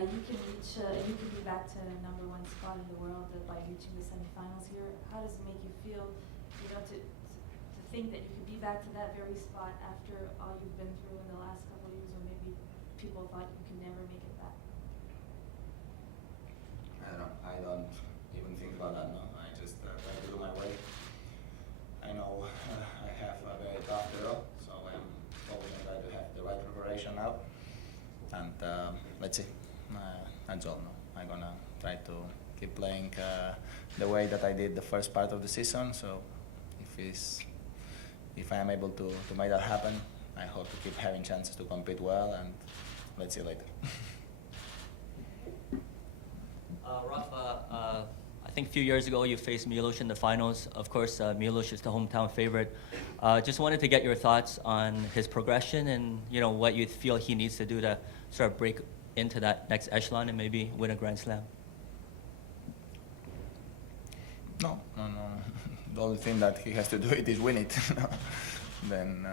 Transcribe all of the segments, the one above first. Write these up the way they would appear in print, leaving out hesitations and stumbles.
you can be back to #1 spot in the world by reaching the semifinals here. How does it make you feel, to think that you could be back to that very spot after all you've been through in the last couple of years, or maybe people thought you could never make it back? I don't even think about that, no. I just try to do my way. I know I have a very tough draw, so I'm hoping that I have the right preparation now. And let's see. That's all. No, I'm gonna try to keep playing the way that I did the first part of the season. So if I am able to make that happen, I hope to keep having chances to compete well, and let's see later. Rafa, I think a few years ago you faced Milos in the finals. Of course, Milos is the hometown favorite. Just wanted to get your thoughts on his progression and what you feel he needs to do to sort of break into that next echelon and maybe win a Grand Slam. No. The only thing that he has to do is win it. Then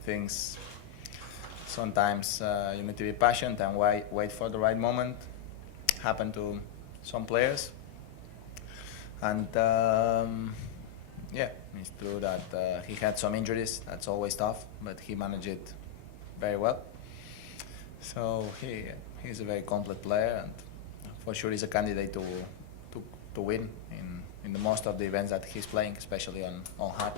things, sometimes you need to be patient and wait for the right moment. Happen to some players. And it's true that he had some injuries. That's always tough, but he managed it very well. So he's a very complete player, and for sure he's a candidate to win in the most of the events that he's playing, especially on hard.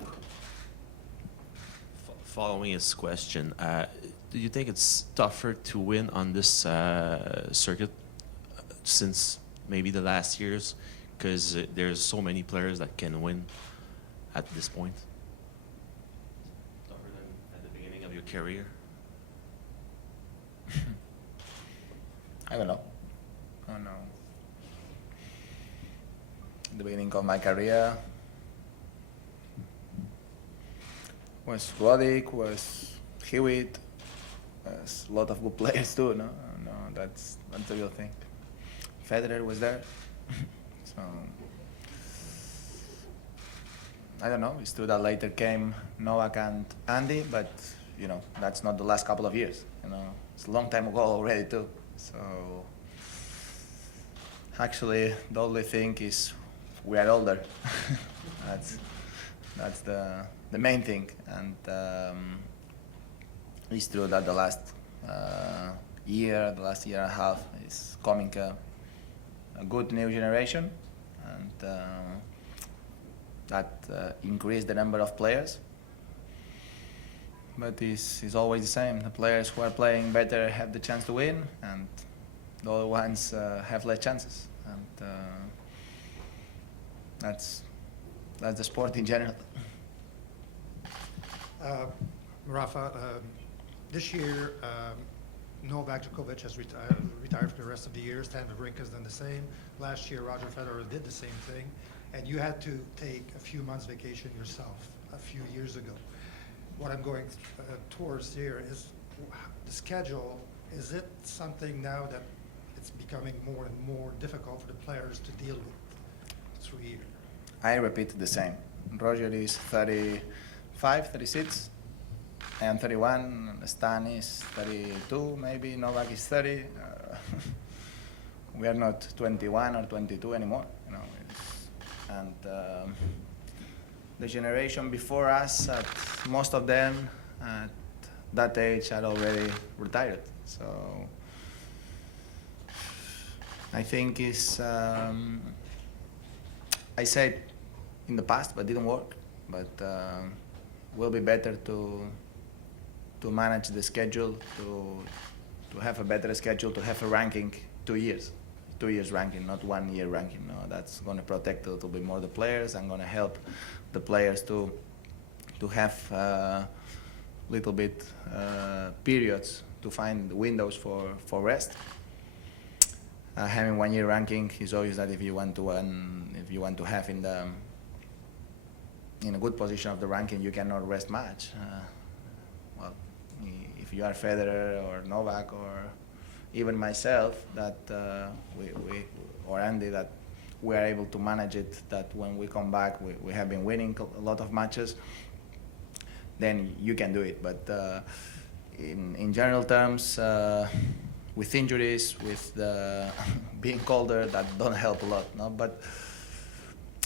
Following his question, do you think it's tougher to win on this circuit since maybe the last years, because there's so many players that can win at this point? Tougher than at the beginning of your career? I don't know. The beginning of my career was Roddick, was Hewitt, was a lot of good players too. No, that's the real thing. Federer was there, so I don't know. It's true that later came Novak and Andy, but that's not the last couple of years. It's a long time ago already too. So actually, the only thing is we are older. that's the main thing, and it's true that the last year and a half is coming a good new generation, and that increased the number of players. But it's always the same. The players who are playing better have the chance to win, and the other ones have less chances. And that's the sport in general. Rafa, this year Novak Djokovic has retired for the rest of the year. Stan Wawrinka's done the same. Last year Roger Federer did the same thing, and you had to take a few months vacation yourself a few years ago. What I'm going towards here is the schedule. Is it something now that it's becoming more and more difficult for the players to deal with through year? I repeat the same. Roger is 35, 36. I am 31. Stan is 32, maybe. Novak is 30. We are not 21 or 22 anymore. And the generation before us, most of them at that age are already retired. So I think it's, I said in the past, but didn't work. But will be better to manage the schedule, to have a better schedule, to have a ranking 2 years. 2 years ranking, not 1 year ranking. No, that's going to protect a little bit more the players and going to help the players to have little bit periods to find windows for rest. Having 1 year ranking is always that if you want to have in a good position of the ranking, you cannot rest much. Well, if you are Federer or Novak or even myself, that we or Andy, that we are able to manage it, that when we come back we have been winning a lot of matches, then you can do it. But in general terms, with injuries, with the being colder, that don't help a lot. No, but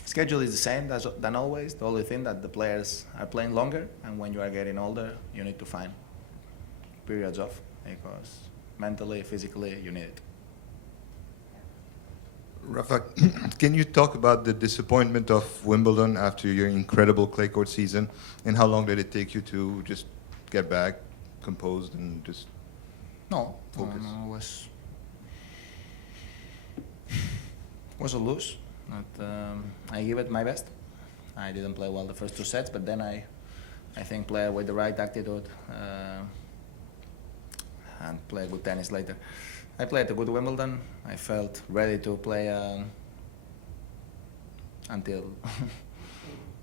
schedule is the same than always. The only thing that the players are playing longer, and when you are getting older, you need to find periods off because mentally, physically, you need it. Rafa, can you talk about the disappointment of Wimbledon after your incredible clay court season, and how long did it take you to just get back, composed, and just focus? No, was a lose. But I give it my best. I didn't play well the first 2 sets, but then I think played with the right attitude and play good tennis later. I played a good Wimbledon. I felt ready to play until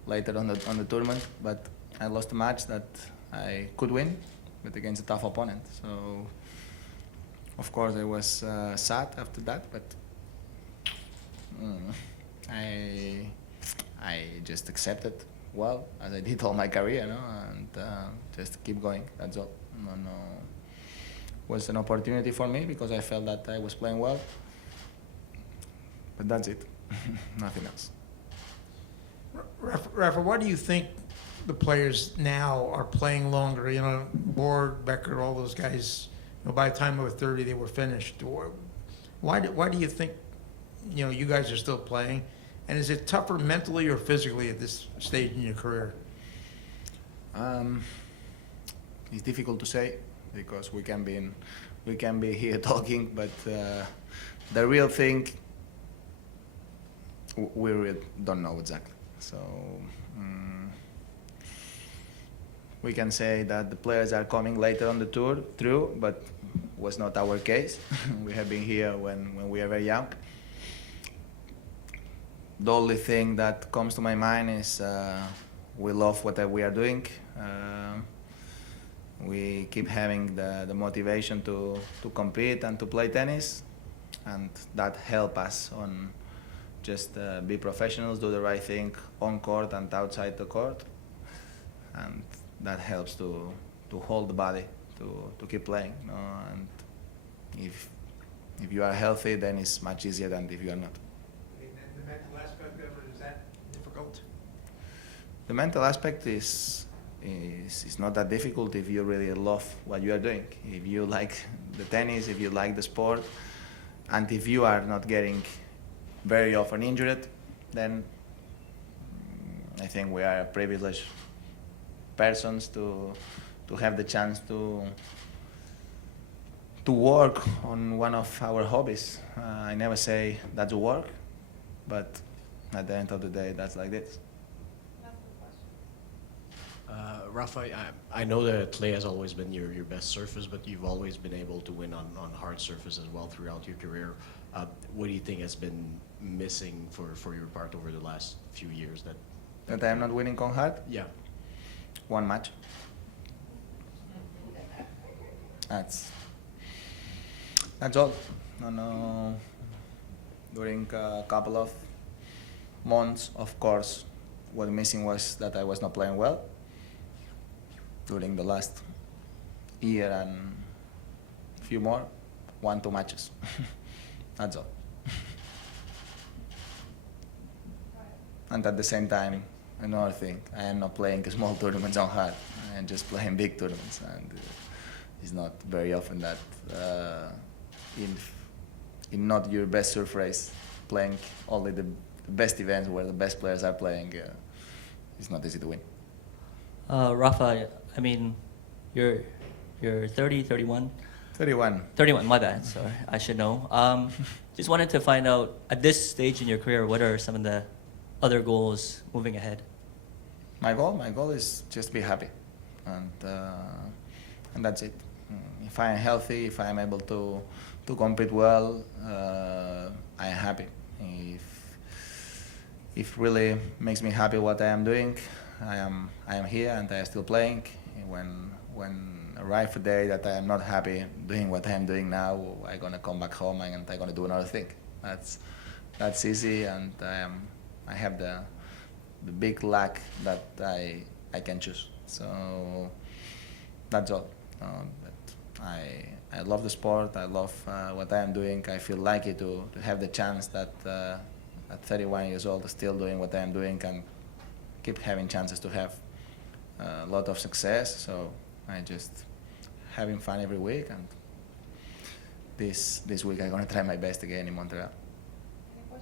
later on the tournament, but I lost a match that I could win, but against a tough opponent. So, of course, I was sad after that, but I just accepted well, as I did all my career, and just keep going. That's all. No. Was an opportunity for me because I felt that I was playing well, but that's it. Nothing else. Rafa, why do you think the players now are playing longer? You know, Borg, Becker, all those guys. You know, by the time they were 30, they were finished. Why do you think, you know, you guys are still playing? And is it tougher mentally or physically at this stage in your career? It's difficult to say because we can be here talking, but the real thing we really don't know exactly. So we can say that the players are coming later on the tour, true, but was not our case. We have been here when we are very young. The only thing that comes to my mind is we love what we are doing. We keep having the motivation to compete and to play tennis, and that help us on just be professionals, do the right thing on court and outside the court, and that helps to hold the body to keep playing. And if you are healthy, then it's much easier than if you are not. And the mental aspect of it, is that difficult? The mental aspect is not that difficult if you really love what you are doing. If you like the tennis, if you like the sport, and if you are not getting very often injured, then I think we are privileged persons to have the chance to work on one of our hobbies. I never say that's work, but at the end of the day, that's like this. Rafa, I know that clay has always been your best surface, but you've always been able to win on hard surface as well throughout your career. What do you think has been missing for your part over the last few years? That I am not winning on hard? Yeah. One match. That's all. No. During a couple of months, of course, what missing was that I was not playing well. During the last year and a few more, 1-2 matches. That's all. And at the same time, another thing, I am not playing small tournaments on hard. I am just playing big tournaments, and it's not very often that in not your best surf race, playing only the best events where the best players are playing, it's not easy to win. Rafa, I mean, you're 30, 31? 31. 31, my bad, sorry, I should know. Just wanted to find out, at this stage in your career, what are some of the other goals moving ahead? My goal is just be happy, and that's it. If I am healthy, if I am able to compete well, I am happy. If really makes me happy what I am doing, I am here and I am still playing. When arrive a day that I am not happy doing what I am doing now, I'm gonna come back home and I'm gonna do another thing. That's easy, and I have the big luck that I can choose. So that's all. But I I love the sport. I love what I am doing. I feel lucky to have the chance that at 31 years old, still doing what I am doing and keep having chances to have a lot of success. So I just having fun every week, and this week I'm gonna try my best again in Montreal.